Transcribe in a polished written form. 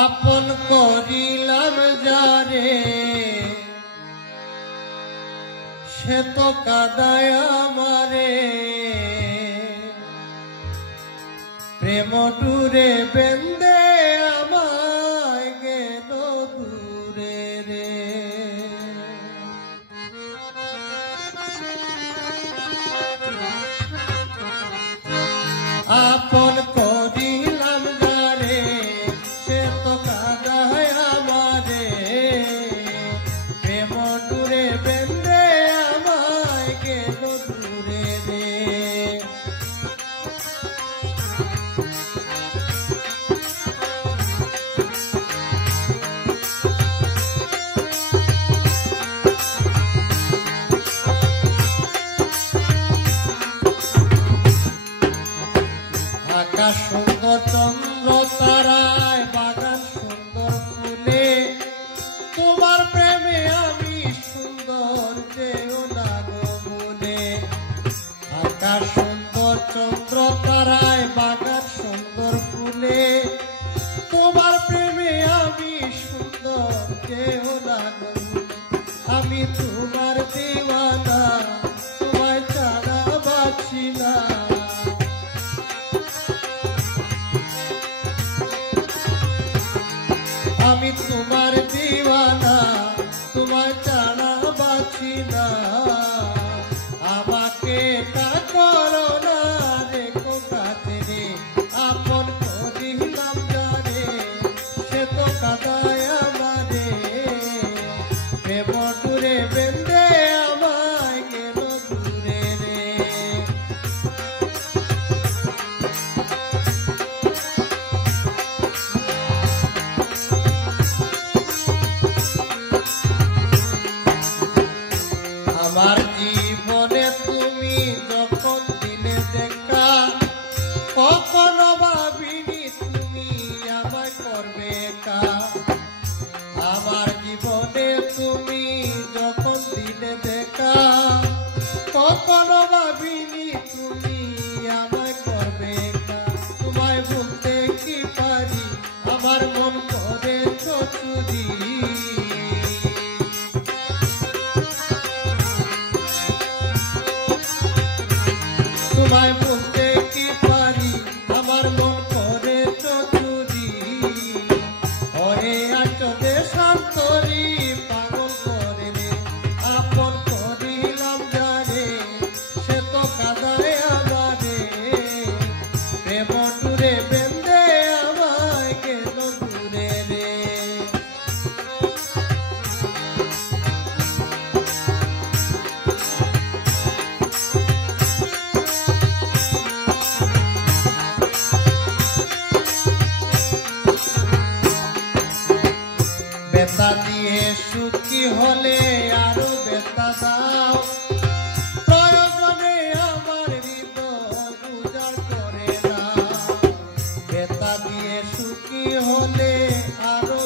আপন করিলাম যারে সে তো কাদায় আমারে প্রেম ডুরে বেন্দে আমায় গেল দূরে রে। আপন করিলাম যারে সে তো কাদায় আমারে প্রেম ডুরে বেন্দে আমায় গেল দূরে রে। আকাশ সুন্দর চন্দ্র তারায় বাগান সুন্দর ফুলে তোমার প্রেমে আমি সুন্দর যেও না গো বলে। আকাশ সুন্দর চন্দ্র তারায় বাগান সুন্দর ফুলে তোমার প্রেমে আমি সুন্দর যেও না গো বলে। আমি তোমার দিওয়ানা তোমায় ছাড়া বাঁচি না। আমি তোমার দিওয়ানা তোমায় ছাড়া বাঁচি না। আমাকে তা করো না রেখো কাছে রে। আপন করিলাম যারে সে তো কাদায় আমারে প্রেম ডুরে বেন্দে আমায় গেল দূরে রে। আমার জীবনে তুমি যখন দিলে দেখা কখনো ভাবিনি তুমি আমায় করবে একা। আমার জীবনে তুমি যখন দিলে দেখা কখনো ভাবিনি তুমি আমায় করবে একা। তোমায় বলতে কি পারি আমার মন করেছ চুরি। তোমায় বলতে কি পারি আমার মন করেছ চুরি। ওরে আচলে শান্তরি পাগল করে রে। আপন করিলাম যারে সে তো কাদায় আমারে প্রেম ডুরে বেন্দে আমায় গেল দূরে রে। বেতা দিয়ে সুখী হলে আরো বেতা দাও প্রয়োজনে আমার হৃদয় উজাড় করে না। বেতা দিয়ে সুখী হলে আরো